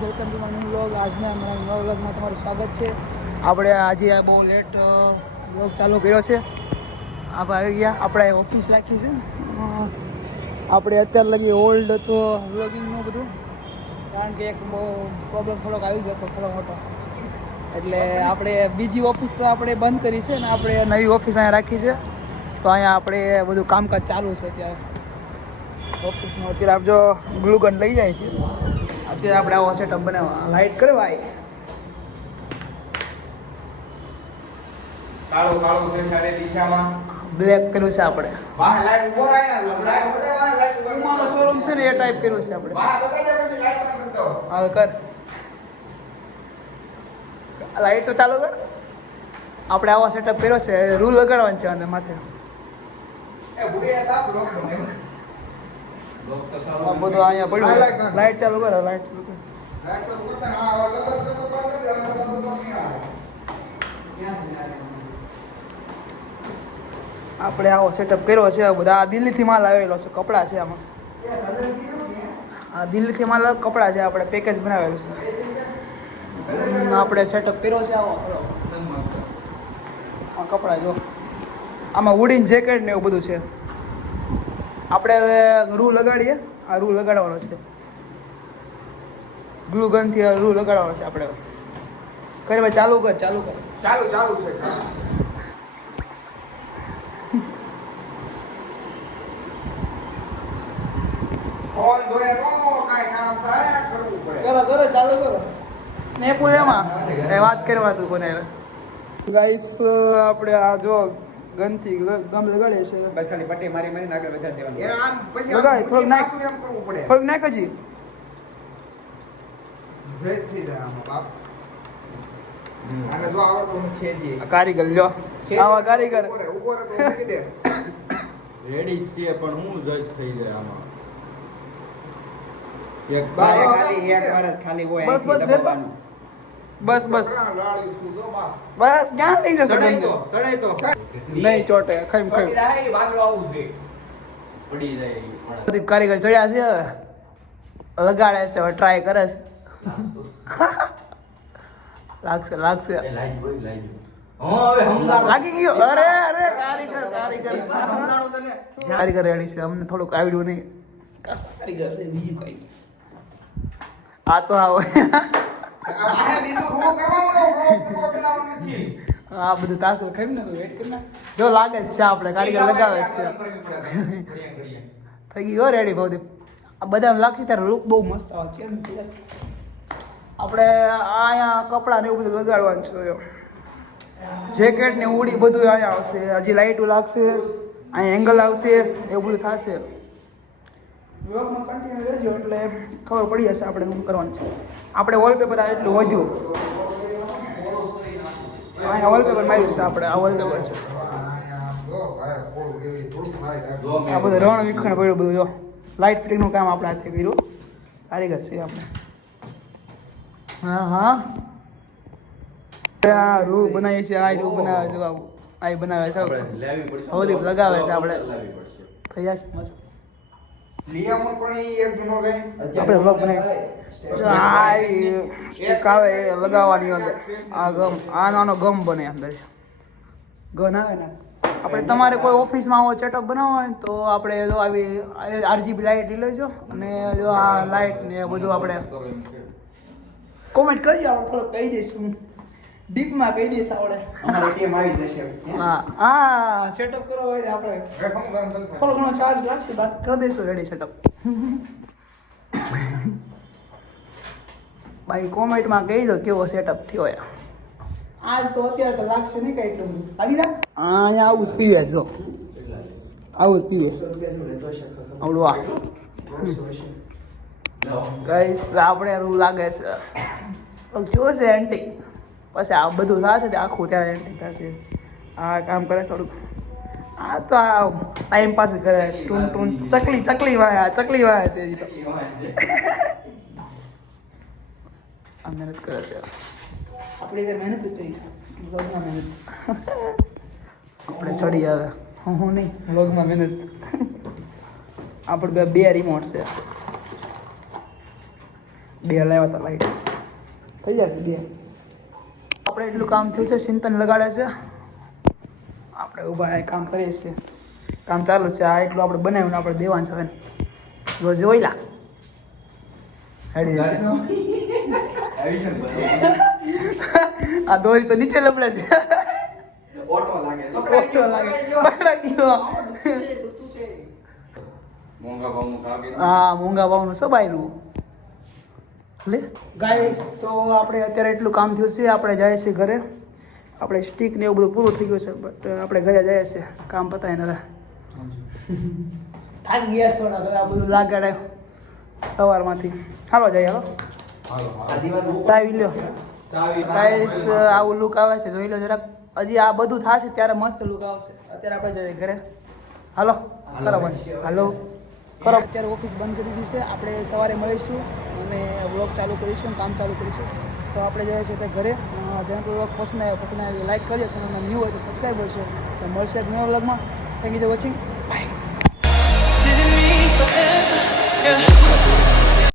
Welcome to my new vlog. આજના અમારા નવા વ્લોગમાં તમારું સ્વાગત છે. આપણે આજે બહુ લેટ વ્લોગ ચાલુ કર્યો છે. આપણે આવી ગયા, આપણે ઓફિસ રાખી છે. આપણે અત્યાર લગી હોલ્ડ હતો વ્લોગિંગનું બધું, કારણ કે એક બહુ પ્રોબ્લેમ થોડોક આવી ગયો હતો, થોડો મોટો. એટલે આપણે બીજી ઓફિસ આપણે બંધ કરી છે ને આપણે નવી ઓફિસ અહીંયા રાખી છે. તો અહીંયા આપણે બધું કામકાજ ચાલુ છે અત્યારે ઓફિસનું. અત્યારે આપ જો ગ્લુગન લઈ જાય છે. અત્યારે આપણે આવો સેટઅપ બનાવવા, લાઇટ કરવાય કાળું કાળું છે ચારે દિશામાં, બ્લેક કર્યું છે આપણે. વાહ લાઈટ ઉભો રહ્યા, લાઈટ બતાવવા, લાઈટ ઉમાનો શોરૂમ છે ને એ ટાઈપ કર્યું છે આપણે. વાહ બતાઈ દે પછી લાઈટ બંધ કરતો. હાલ કર, લાઇટ તો ચાલુ કર. આપણે આવો સેટઅપ કર્યો છે, રૂલ લગાડવાનો છે અંદર માથે. એ બુડિયા તાપ લોક ને આ બધું અહીંયા પડ્યું. લાઇટ ચાલુ કરો, લાઇટ ચાલુ કરો. લાઈટ તો ઉતર આ લગર તો બંધ કરી દે, અમે તો નહીં આવે. આપણે આવો સેટઅપ કર્યો છે. બધા આ દિલ્હીથી માલ આવેલો છે, કપડાં છે આમાં. આ દિલ્હીથી માલ કપડાં છે, આપણે પેકેજ બનાવેલું છે. આપણે સેટઅપ કર્યો છે આવો. આ કપડાં જો, આમાં વુડિન જેકેટ ને એવું બધું છે. આપણે હવે રૂ લગાડીએ. આ રૂ લગાડવાનો છે, ગ્લુ ગનથી રૂ લગાડવાનો છે આપણે. કરે ભાઈ, ચાલુ કર, ચાલુ કર. ચાલુ ચાલુ છે. ફોન જોયા નો કાઈ કામ થાય કરવું પડે. કરો કરો, ચાલુ કરો. સ્નેપ એમાં એ વાત કરવા તું કોને ગાઈસ. આપણે આ જો ગનથી ગમ લગાડે છે. બસ ખાલી પટ્ટી મારી મારીને આગળ વધારી દેવાનું. એના આમ પછી લગાડી, થોડુંક નાખ. એમ કરવું પડે. થોડુંક નાખ હજી. જય થઈ જાય આમાં બાપ. આને જો આવડતું છે જી. આ કારીગર લ્યો, આવા કારીગર. ઉભો રહે તો મૂકી દે. રેડી છે પણ હું જજ થઈ જાય આમાં. એક બાર ખાલી એક વર્ષ ખાલી હોય બસ બસ લેતો. બસ બસ લાડ્યું છું જો બાપ. બસ, ક્યાં થઈ જશે સડાઈ તમને? તો સડાઈ તો નહીં ચોટે, ખાઈ પડી ખાઈ. જાય બાગલો આવું છે. પડી જાય બધી કારીગર ચડ્યા છે, હવે લગાડે છે, હવે ટ્રાય કરે છે. લાગશે લાગશે, લાઈટ બોય લાઈટ. હવે હમણાં લાગી ગયો. અરે અરે કારીગર કારીગર કારીગર રેડી છે. અમને થોડુંક આવડ્યું નહીં. કારીગર છે, બીજું કઈ નહીં. આ તો આવો આ બીજું હું કરવા માંડો બ્લોગ બનાવવાનું નથી. આ બધું તાસું ખાઈ ને તો વેટ કરી નાખ. જો લાગે જ છે, આપણે કારીગર લગાવે જ છે. થઈ ગયો રેડી ભાવદીપ. આ બધા લાગી તારો લુક બહુ મસ્ત આવે છે. આપણે અહીંયા કપડાં ને એવું બધું લગાડવાનું છે. જેકેટ ને ઉડી બધું અહીંયા આવશે. હજી લાઇટો લાગશે, અહીંયા એંગલ આવશે, એવું બધું થશે. બ્લોગમાં કન્ટિન્યુ રહેજો એટલે ખબર પડી જશે આપણે શું કરવાનું છે. આપણે વોલપેપર આ એટલું વધ્યું. અહીંયા વોલપેપર માર્યું છે આપણે. આ વોલપેપર છે. જો ભાઈ પોળું કેવી થોડું થાય આ બધું રણ વિખણ પડ્યું બધું. જો લાઇટ ફિટિંગનું કામ આપણે હાથે કર્યું. કારીગર છે આપણે. હા હા, આ રૂ બનાવી છે. આ રૂ બનાવે છે બાબુ. આ બનાવે છે, લેવી પડશે. હવદીપ લગાવે છે. આપણે લાવવી પડશે. થઈ જશે મસ્ત. નિયમન પણ ઈ એક જૂનો ગઈ. આપણે વ્લોગ બનાવી. આ સ્ટીક આવે એ લગાવવાની અંદર. આ ગમ, આ નાનો ગમ બને અંદર. ગન આવે ને. આપણે તમારે કોઈ ઓફિસમાં આવો સેટઅપ બનાવવો હોય તો આપણે જો આવી આરજીબી લાઇટ લઈ લેજો. અને જો આ લાઇટ ને બધું આપણે કોમેન્ટ કરજો. આપણે થોડુંક કહી દઈશું, ડીપમાં કહી દઈશ આપણે. અમારો ટીમ આવી જશે. હા હા, સેટઅપ કરવો હોય આપણે ગરમ ગરમ થાય. થોડો ઘણો ચાર્જ લાગશે, બાકી કરી દઈશું રેડી સેટઅપ. ભાઈ કોમેન્ટમાં કહી દો કેવો સેટઅપ થયો યાર. આજ તો અત્યારે તો લાગશે નહીં કઈ એટલું બધું. લાગી જાય અહીંયા આવું થઈ જાય. જો આવું જ પીવે આવડું આ ગાઈસ આપણે એવું લાગે છે જો છે એન્ટિક પછી આ બધું થશે તે આખું ત્યારે એન્ટિક થશે આ કામ કરે છે થોડુંક આ તો આ ટાઈમ પાસ કરે ટૂન ટૂન ચકલી વાય છે હજી તો આ મહેનત કરે છે આપણી તે મહેનત જ થઈ વ્લોગમાં મહેનત આપણે ચડી આવે હું નહીં વ્લોગમાં મહેનત આપણે બે રિમોટ છે બે લાવ્યા હતા લાઈટ થઈ જશે બે આપણે એટલું કામ થયું છે ચિંતન લગાડે છે આપણે ઊભા કામ કરીએ છીએ કામ ચાલુ છે આ એટલું આપણે બનાવ્યું આપણે દેવાનું છે હવે રોજ જોઈલા આ દોરી તો નીચે લપડે છે ઓટો લાગે મોંઘા ભાવનું કાપી હા મોંઘા ભાવનું સબાઈનું લે ગાઈસ તો આપણે અત્યારે એટલું કામ થયું છે આપણે જાય છે ઘરે આપણે સ્ટીક ને એવું બધું પૂરું થઈ ગયું છે બટ આપણે ઘરે જઈએ છીએ કામ પતાવીને હવે થાકી ગયા થોડા હવે આ બધું લાગાડે સવારમાંથી હાલો જઈએ હાલો સાવી લ્યો ગાઈસ આવું લુક આવે છે જોઈ લો જરાક હજી આ બધું થશે ત્યારે મસ્ત લુક આવશે અત્યારે આપણે જઈએ ઘરે હાલો કરો બંધ હાલો કરો અત્યારે ઓફિસ બંધ કરી દીધી છે આપણે સવારે મળીશું અને વ્લોગ ચાલુ કરીશું કામ ચાલુ કરીશું તો આપણે જઈએ છીએ ત્યાં ઘરે જેને વ્લોગ પસંદ આવ્યો લાઈક કરજો ચેનલમાં ન્યૂ હોય તો સબસ્ક્રાઈબ કરજો તો મળશે એક નવા વ્લોગમાં thank you for watching bye.